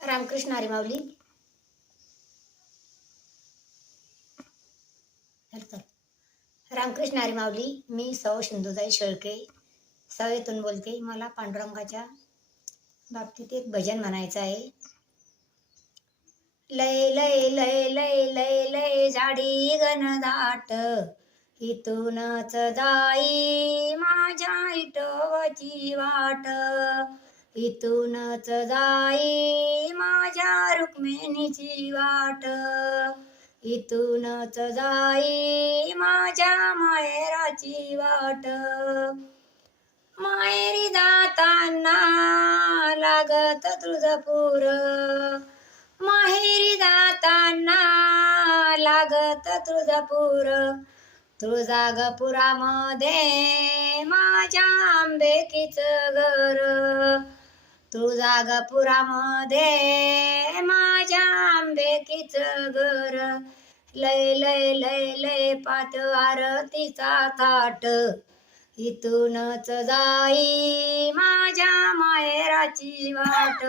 रामकृष्ण हरी माऊली. रामकृष्ण हरी माऊली मी सौ सिंधुताई शेळके सवेतून बोलते. मला पांडुरंगाच्या बाबतीत एक भजन म्हणायचं आहे. लय लय लय लय लय लय झाडी घनदाट इथूनच जाई माझ्या इटोवची वाट. इथूनच जाई माझ्या रुक्मिणीची वाट. इथूनच जाई माझ्या मायराची वाट. माहेरी जाताना लागत तुळजापूर. माहेरी जाताना लागत तुळजापूर. तुळजागपुरामध्ये माझ्या आंबेकीच घर. तुळजागपुरामध्ये माझ्या आंबेकीच घर. लय लय लय लय पात आरतीचा ताट इथूनच जाई माझ्या माहेराची वाट.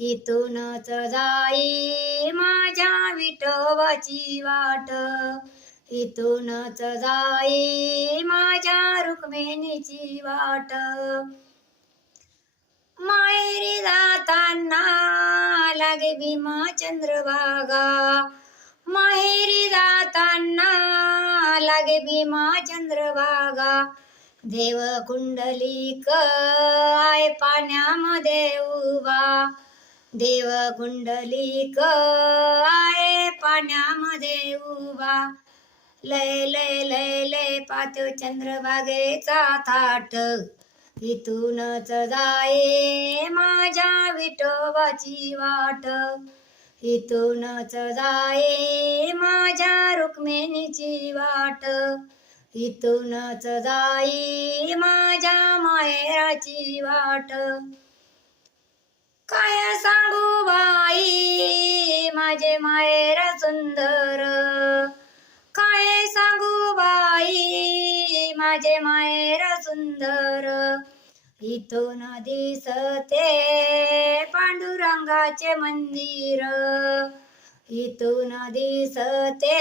इथूनच जाई माझ्या विठोबाची वाट. इथूनच जाई माझ्या रुक्मिणीची वाट. माहेरी जाताना लागे भीमा चंद्रभागा. माहेरी जाताना लागे भीमा चंद्रभागा. देव कुंडलिक आय पाण्यामध्ये उभा. देव कुंडलिक आय पाण्यामध्ये उभा. लय लय लय लय पातो चंद्रभागेचा थाट. इथूनच जाये माझ्या विठोबाची वाट. इथूनच जाये माझ्या रुक्मिणीची वाट. इथूनच जाई माझ्या मायराची वाट. काय सांगू बाई माझे माहेर सुंदर. काय सांगू बाई माझे माय इथून दिसते पांडुरंगाचे मंदिर. इथून दिसते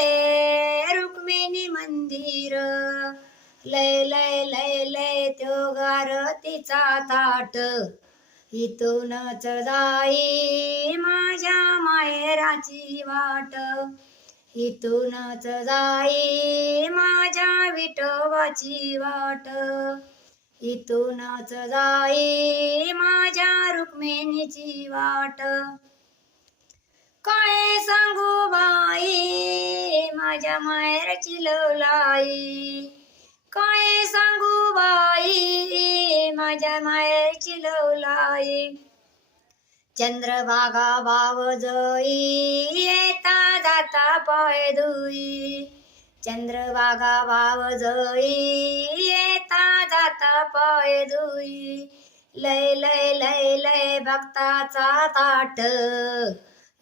रुक्मिणी मंदिर. लय लय लय लय तो गारतीचा ताट. इथूनच जाई माझ्या माहेराची वाट. इथूनच जाई माझ्या विठोबाची वाट. इथूनच जाई माझ्या रुक्मिणीची वाट. काय सांगू बाई माझ्या मायरची लवलाई. काय सांगू बाई माझ्या मायरची लवलाई. चंद्रभागा बावजई येता जाता पाय धुई. चंद्रभागा बावजई येता जाता पाय धुई. लय लय लय लय भक्ताचा ताट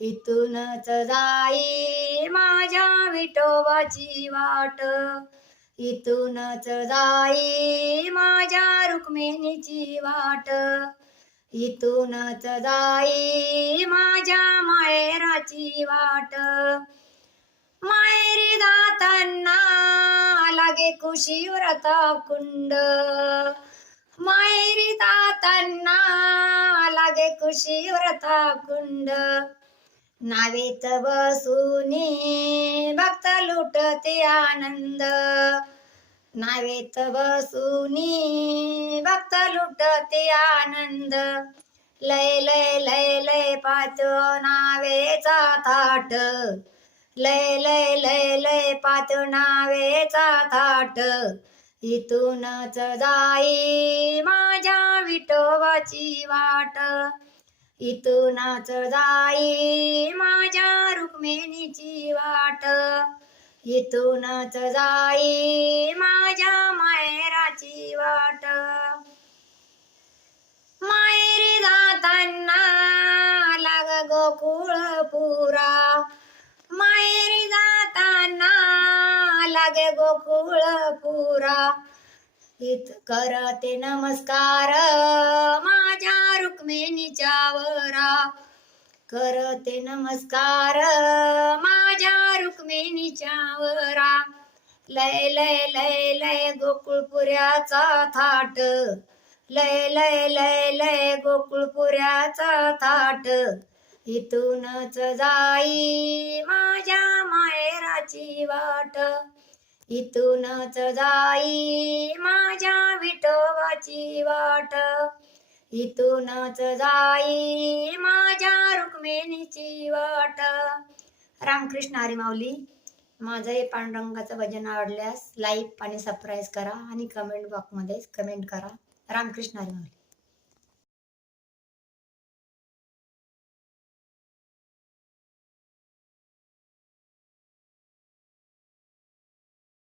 इथूनच जाई माझ्या विठोबाची वाट. इथूनच जाई माझ्या रुक्मिणीची वाट. इथूनच जाई माझ्या मायराची वाट. मायरी जाता कुशी व्रता कुंड माहेरी जाताना लागे कुशी व्रता कुंड नावेत बसूनी भक्त लुटते आनंद. नावेत बसुनी भक्त लुटते आनंद. लय लय लय लय पाचो नावेचा ताट लय लय लय लय पातुनावेचा थाट. इथूनच जाई माझ्या विठोबाची वाट. इथूनच जाई माझ्या रुक्मिणीची वाट. इथूनच जाई माझ्या मायराची वाट. मायरी जाताना लाग गोकुळ लागे गोकुळ पुरा. इत करते नमस्कार माझ्या रुक्मिणीच्या वरा. करते नमस्कार माझ्या रुक्मिणीच्या वरा. लय लय लय लय गोकुळपुऱ्याचा थाट. लय लय लय लय गोकुळपुऱ्याचा थाट. इथूनच जाई माझ्या माहेराची वाट. इथूनच जाई माझ्या विठोबाची वाट. इथूनच जाई माझ्या रुक्मिणीची वाट. रामकृष्ण हरी माऊली माझं हे पांडुरंगाचं भजन आवडल्यास लाईक आणि सबस्क्राईब करा आणि कमेंट बॉक्समध्ये कमेंट करा. रामकृष्ण हरी माऊली